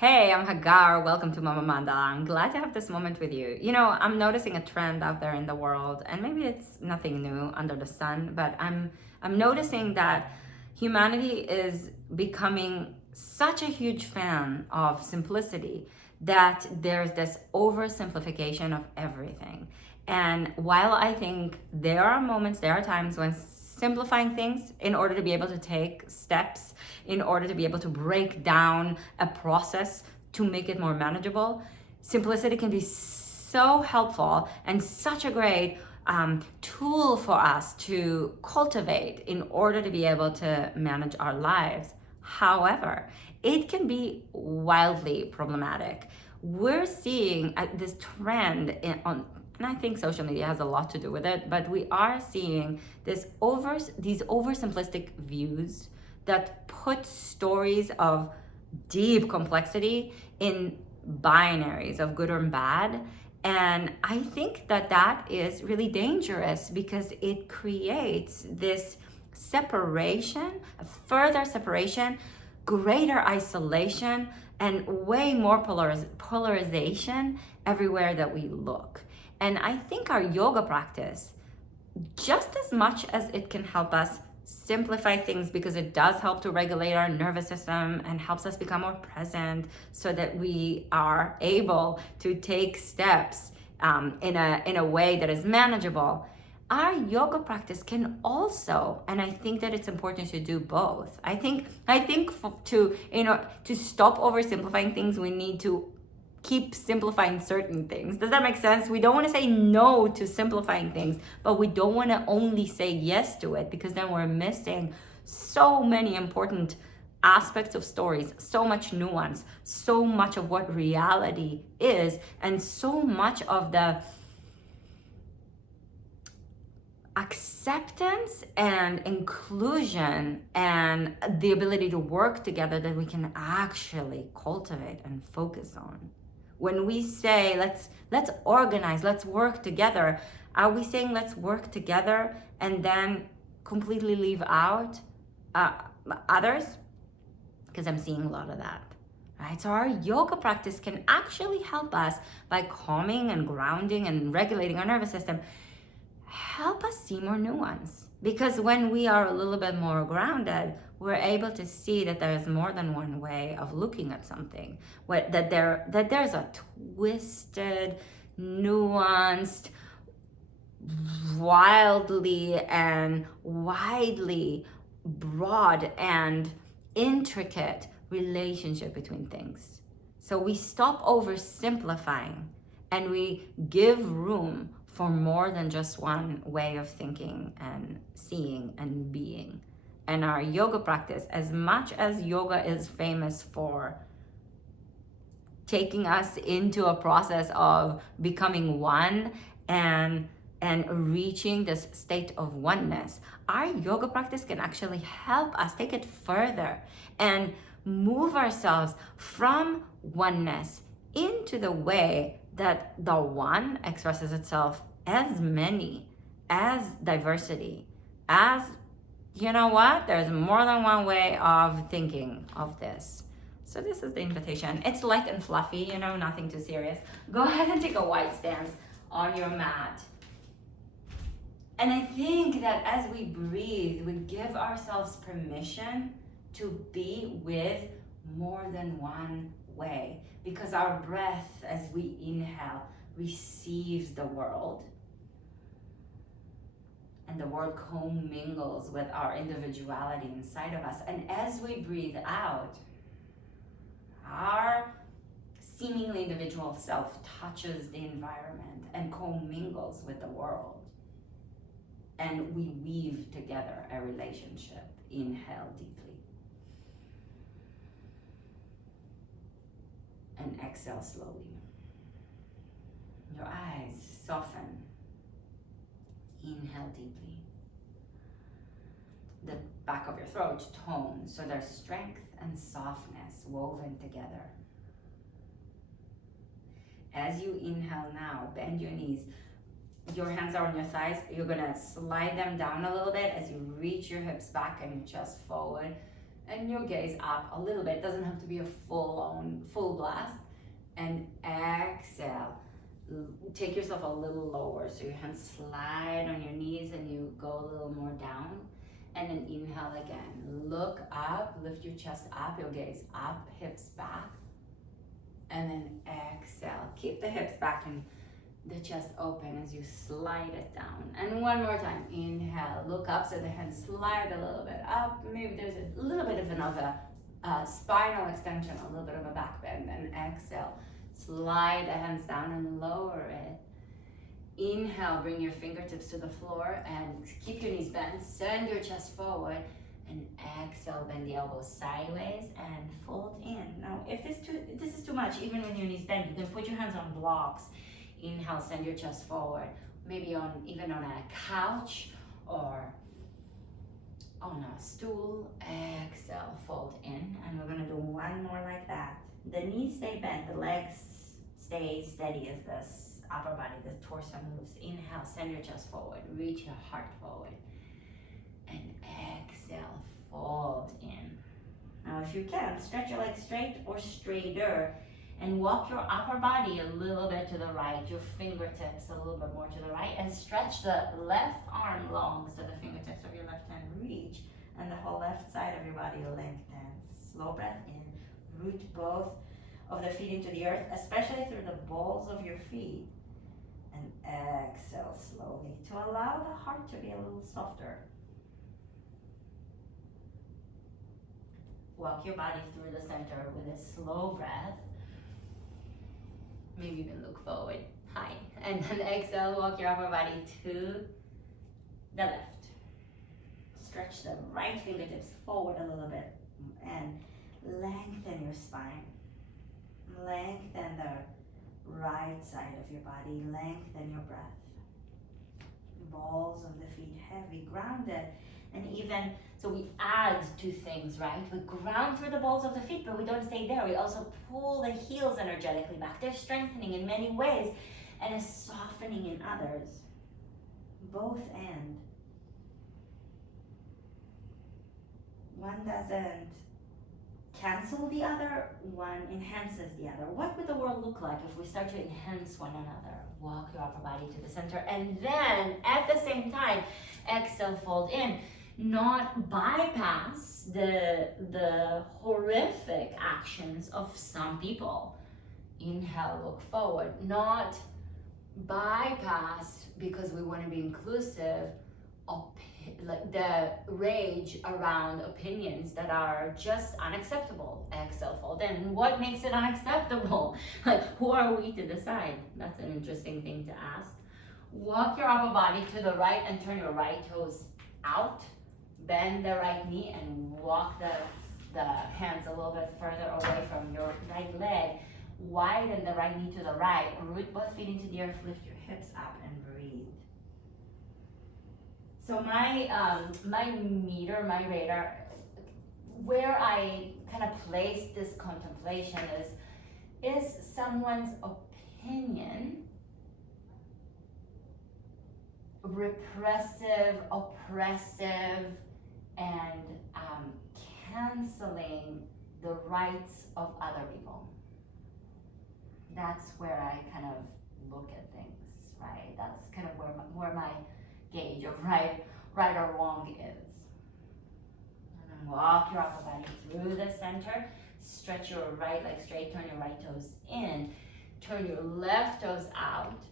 Hey, I'm Hagar. Welcome to Mama Mandala. I'm glad to have this moment with you. You know, I'm noticing a trend out there in the world, and maybe it's nothing new under the sun, but I'm noticing that humanity is becoming such a huge fan of simplicity that there's this oversimplification of everything. And while I think there are moments, there are times when simplifying things in order to be able to take steps, in order to be able to break down a process to make it more manageable, simplicity can be so helpful and such a great tool for us to cultivate in order to be able to manage our lives. However, it can be wildly problematic. We're seeing this trend and I think social media has a lot to do with it, but we are seeing these oversimplistic views that put stories of deep complexity in binaries of good or bad. And I think that is really dangerous because it creates this separation, a further separation, greater isolation, and way more polarization everywhere that we look. And I think our yoga practice, just as much as it can help us simplify things because it does help to regulate our nervous system and helps us become more present so that we are able to take steps in a way that is manageable. Our yoga practice can also, and I think that it's important to do both. I think to stop oversimplifying things, we need to keep simplifying certain things. Does that make sense? We don't want to say no to simplifying things, but we don't want to only say yes to it because then we're missing so many important aspects of stories, so much nuance, so much of what reality is, and so much of the acceptance and inclusion and the ability to work together that we can actually cultivate and focus on. When we say let's organize, let's work together, are we saying let's work together and then completely leave out others? Because I'm seeing a lot of that. Right? So our yoga practice can actually help us by calming and grounding and regulating our nervous system, help us see more nuance. Because when we are a little bit more grounded, we're able to see that there's more than one way of looking at something. That there's a twisted, nuanced, wildly and widely broad and intricate relationship between things. So we stop oversimplifying and we give room for more than just one way of thinking and seeing and being. And our yoga practice, as much as yoga is famous for taking us into a process of becoming one and reaching this state of oneness, our yoga practice can actually help us take it further and move ourselves from oneness into the way that the one expresses itself as many, as diversity, as, you know what, there's more than one way of thinking of this. So this is the invitation. It's light and fluffy, nothing too serious. Go ahead and take a wide stance on your mat. And I think that as we breathe, we give ourselves permission to be with more than one way, because our breath, as we inhale, receives the world, and the world commingles with our individuality inside of us. And as we breathe out, our seemingly individual self touches the environment and commingles with the world, and we weave together a relationship. Inhale deeply and exhale slowly. Your eyes soften. Inhale deeply. The back of your throat tones, so there's strength and softness woven together. As you inhale now, bend your knees. Your hands are on your thighs. You're gonna slide them down a little bit as you reach your hips back and your chest forward. And your gaze up a little bit. It doesn't have to be a full blast. And exhale. Take yourself a little lower. So your hands slide on your knees and you go a little more down. And then inhale again. Look up, lift your chest up, your gaze up, hips back. And then exhale. Keep the hips back and the chest open as you slide it down. And one more time. Inhale, look up so the hands slide a little bit up. Maybe there's a little bit of a spinal extension, a little bit of a back bend. And exhale, slide the hands down and lower it. Inhale, bring your fingertips to the floor and keep your knees bent. Send your chest forward. And exhale, bend the elbows sideways and fold in. Now, if this is too much, even when your knees bend, you can put your hands on blocks. Inhale, send your chest forward. Maybe even on a couch or on a stool. Exhale, fold in. And we're gonna do one more like that. The knees stay bent, the legs stay steady as this upper body, the torso moves. Inhale, send your chest forward, reach your heart forward. And exhale, fold in. Now if you can, stretch your legs straight or straighter and walk your upper body a little bit to the right, your fingertips a little bit more to the right, and stretch the left arm long so the fingertips of your left hand reach and the whole left side of your body lengthens. Slow breath in, root both of the feet into the earth, especially through the balls of your feet. And exhale slowly to allow the heart to be a little softer. Walk your body through the center with a slow breath. Maybe even look forward, high. And then exhale, walk your upper body to the left. Stretch the right fingertips forward a little bit and lengthen your spine. Lengthen the right side of your body, lengthen your breath. Balls of the feet heavy, grounded. And even, so we add two things, right? We ground through the balls of the feet, but we don't stay there. We also pull the heels energetically back. They're strengthening in many ways and is softening in others. Both end. One doesn't cancel the other, one enhances the other. What would the world look like if we start to enhance one another? Walk your upper body to the center and then at the same time, exhale, fold in. Not bypass the horrific actions of some people. Inhale, look forward. Not bypass, because we want to be inclusive, like the rage around opinions that are just unacceptable. Exhale, fold in. And what makes it unacceptable? Like, who are we to decide? That's an interesting thing to ask. Walk your upper body to the right and turn your right toes out. Bend the right knee and walk the hands a little bit further away from your right leg. Widen the right knee to the right. Root both feet into the earth. Lift your hips up and breathe. So my meter, my radar, where I kind of place this contemplation is someone's opinion repressive, oppressive, and canceling the rights of other people? That's where I kind of look at things, right? That's kind of where my gauge of right or wrong is. And then walk your upper body through the center. Stretch your right leg straight, turn your right toes in. Turn your left toes out.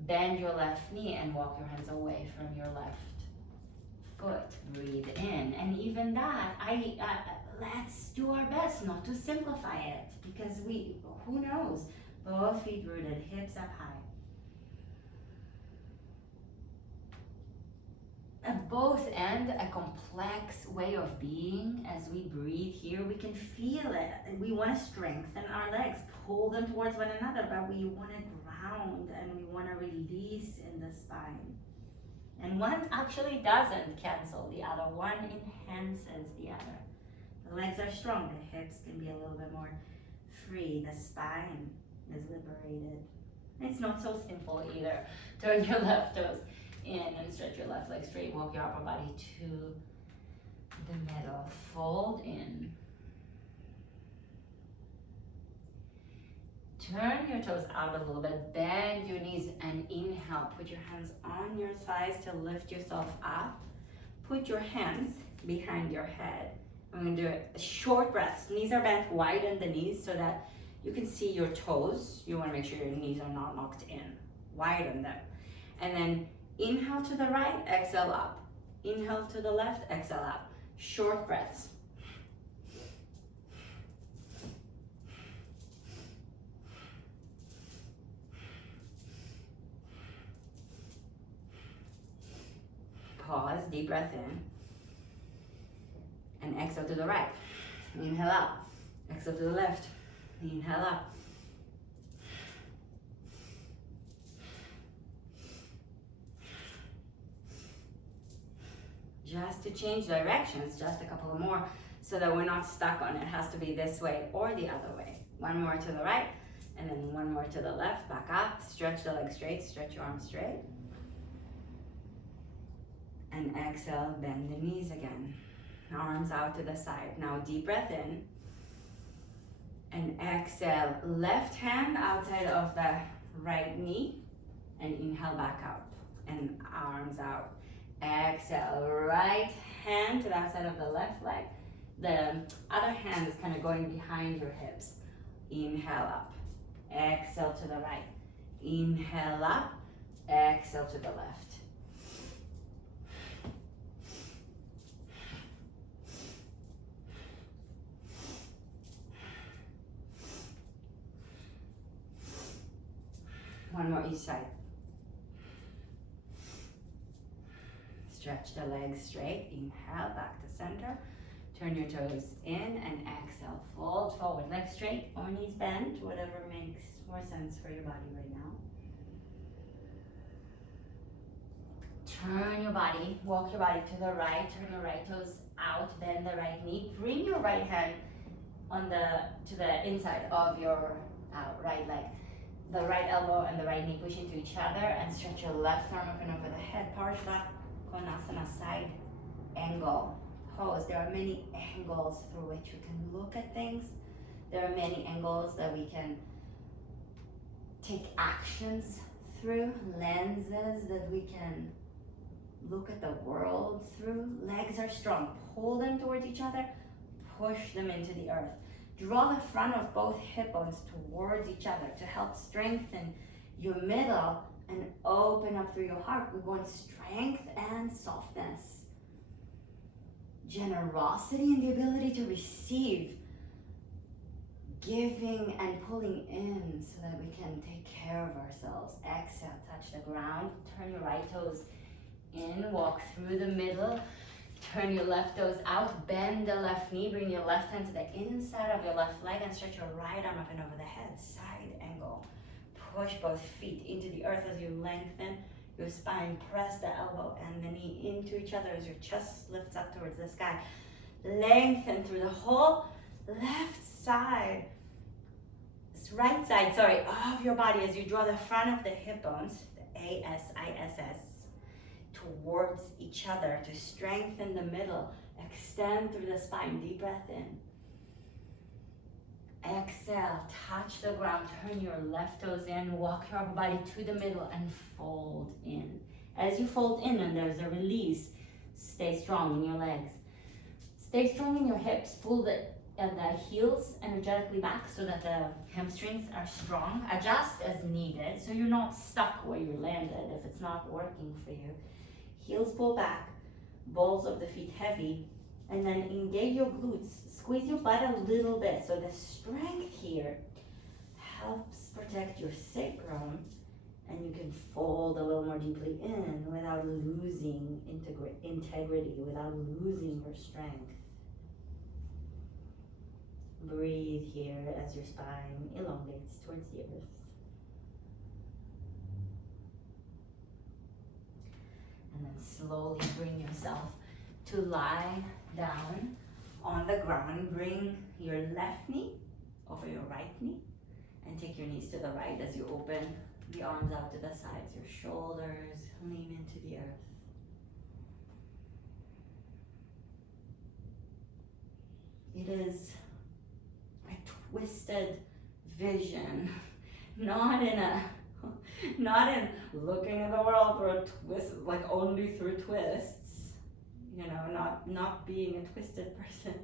Bend your left knee and walk your hands away from your left foot. Breathe in. And even that, let's do our best not to simplify it, because who knows? Both feet rooted, hips up high. At both end a complex way of being. As we breathe here, we can feel it. We want to strengthen our legs, pull them towards one another, but we want to ground and we want to release in the spine. And one actually doesn't cancel the other, one enhances the other. The legs are strong, the hips can be a little bit more free, the spine is liberated. It's not so simple either. Turn your left toes in and stretch your left leg straight. Walk your upper body to the middle, fold in. Turn your toes out a little bit, bend your knees and inhale. Put your hands on your thighs to lift yourself up. Put your hands behind your head. I'm gonna do a short breaths. Knees are bent, widen the knees so that you can see your toes. You wanna make sure your knees are not locked in. Widen them. And then inhale to the right, exhale up. Inhale to the left, exhale up. Short breaths. Pause, deep breath in. And exhale to the right. Inhale up. Exhale to the left. Inhale up. Just to change directions, just a couple more, so that we're not stuck on it. It has to be this way or the other way. One more to the right, and then one more to the left. Back up, stretch the legs straight, stretch your arms straight. And exhale, bend the knees again. Arms out to the side. Now deep breath in. And exhale, left hand outside of the right knee. And inhale back out. And arms out. Exhale, right hand to the outside of the left leg. The other hand is kind of going behind your hips. Inhale up. Exhale to the right. Inhale up. Exhale to the left. One more each side. Stretch the legs straight. Inhale, back to center. Turn your toes in and exhale. Fold forward, legs straight or knees bent, whatever makes more sense for your body right now. Turn your body, walk your body to the right, turn your right toes out, bend the right knee. Bring your right hand to the inside of your right leg. The right elbow and the right knee push into each other and stretch your left arm up and over the head. Parshva Konasana, side angle pose. There are many angles through which we can look at things. There are many angles that we can take actions through, lenses that we can look at the world through. Legs are strong. Pull them towards each other, push them into the earth. Draw the front of both hip bones towards each other to help strengthen your middle and open up through your heart. We want strength and softness, generosity and the ability to receive, giving and pulling in so that we can take care of ourselves. Exhale, touch the ground, turn your right toes in, walk through the middle. Turn your left toes out, bend the left knee, bring your left hand to the inside of your left leg and stretch your right arm up and over the head, side angle. Push both feet into the earth as you lengthen your spine. Press the elbow and the knee into each other as your chest lifts up towards the sky. Lengthen through the whole left side, right side, of your body as you draw the front of the hip bones, the ASISS, towards each other to strengthen the middle. Extend through the spine. Deep breath in. Exhale, touch the ground, turn your left toes in, walk your upper body to the middle and fold in. As you fold in and there's a release, stay strong in your legs. Stay strong in your hips. Pull the heels energetically back so that the hamstrings are strong. Adjust as needed so you're not stuck where you landed if it's not working for you. Heels pull back, balls of the feet heavy, and then engage your glutes. Squeeze your butt a little bit so the strength here helps protect your sacrum, and you can fold a little more deeply in without losing integrity, without losing your strength. Breathe here as your spine elongates towards the earth. And then slowly bring yourself to lie down on the ground. Bring your left knee over your right knee and take your knees to the right as you open the arms out to the sides. Your shoulders lean into the earth. It is a twisted vision, not in looking at the world through a twist, like only through twists, not being a twisted person,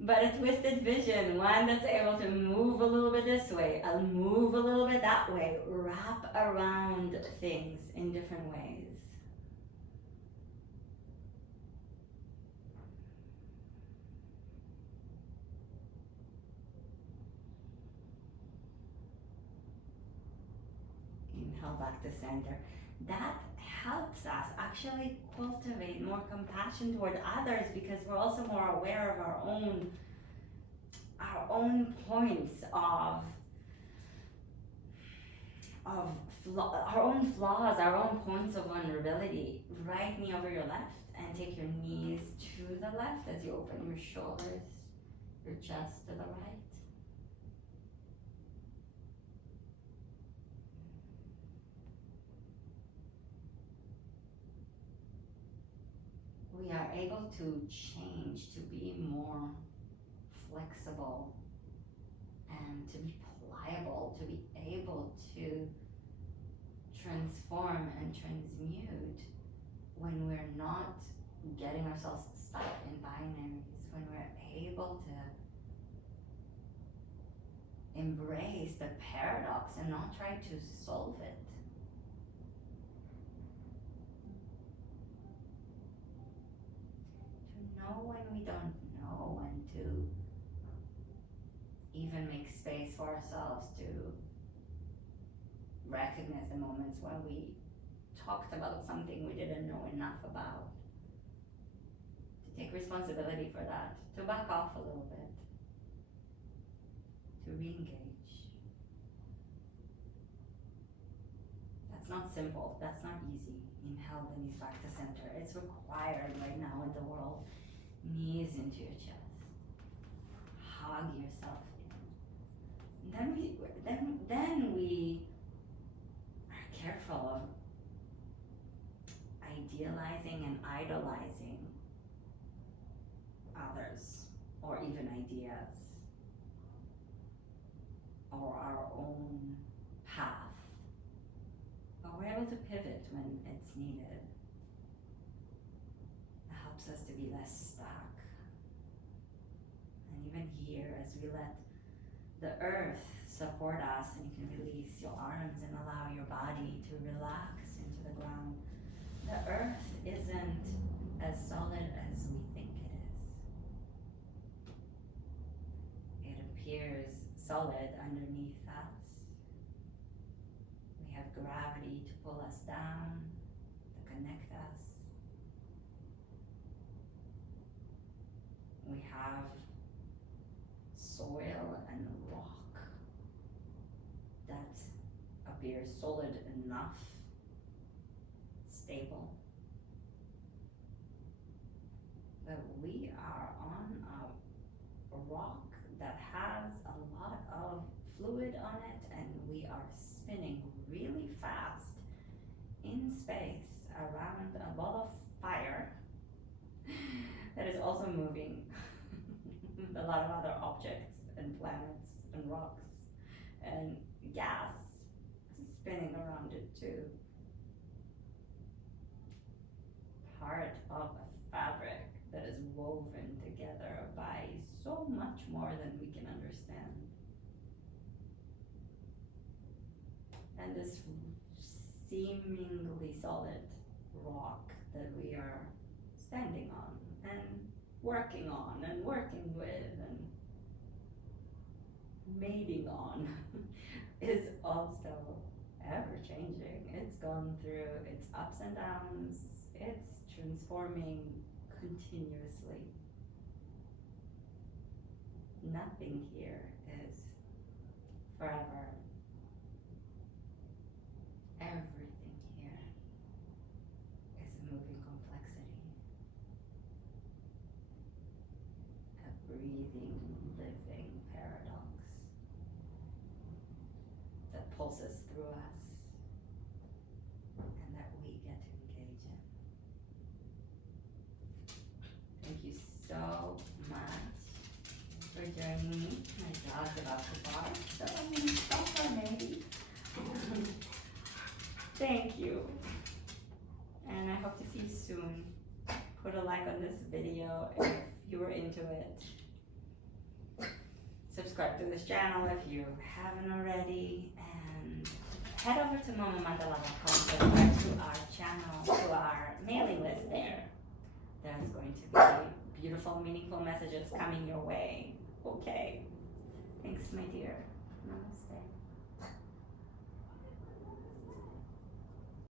but a twisted vision, one that's able to move a little bit this way, I'll move a little bit that way, wrap around things in different ways. Inhale back to center. That helps us actually cultivate more compassion toward others, because we're also more aware of our own points of our own flaws, our own points of vulnerability. Right knee over your left, and take your knees to the left as you open your shoulders, your chest to the right. We are able to change, to be more flexible, and to be pliable, to be able to transform and transmute when we're not getting ourselves stuck in binaries, when we're able to embrace the paradox and not try to solve it. To know when we don't know, and to even make space for ourselves to recognize the moments when we talked about something we didn't know enough about, to take responsibility for that, to back off a little bit, to re-engage. That's not simple, that's not easy. Inhale the knees back to center. It's required right now in the world. Knees into your chest. Hug yourself in. Then we are careful of idealizing and idolizing others, or even ideas, or our own path. But we're able to pivot when it's needed. It helps us to be less stuck. And even here, as we let the earth support us, and you can release your arms and allow your body to relax into the ground. The earth isn't as solid as we think it is. It appears solid underneath us. We have gravity to pull us down, to connect us. We have soil and rock that appears solid enough, stable. But we are on a rock that has a lot of fluid on it, and we are spinning really fast in space around a ball of fire that is also moving. A lot of other objects and planets and rocks and gas spinning around it too. Part of a fabric that is woven together by so much more than we can understand. And this seemingly solid rock that we are standing on and working on and working with and mating on is also ever changing. It's gone through its ups and downs. It's transforming continuously. Nothing here is forever. Everything here is a moving complexity. A breathing, living paradox that pulses through us and that we get to engage in. Thank you so Thank you. And I hope to see you soon. Put a like on this video if you were into it. Subscribe to this channel if you haven't already. And head over to mamamandala.com to subscribe to our channel, to our mailing list there. There's going to be beautiful, meaningful messages coming your way. Okay. Thanks, my dear. Namaste.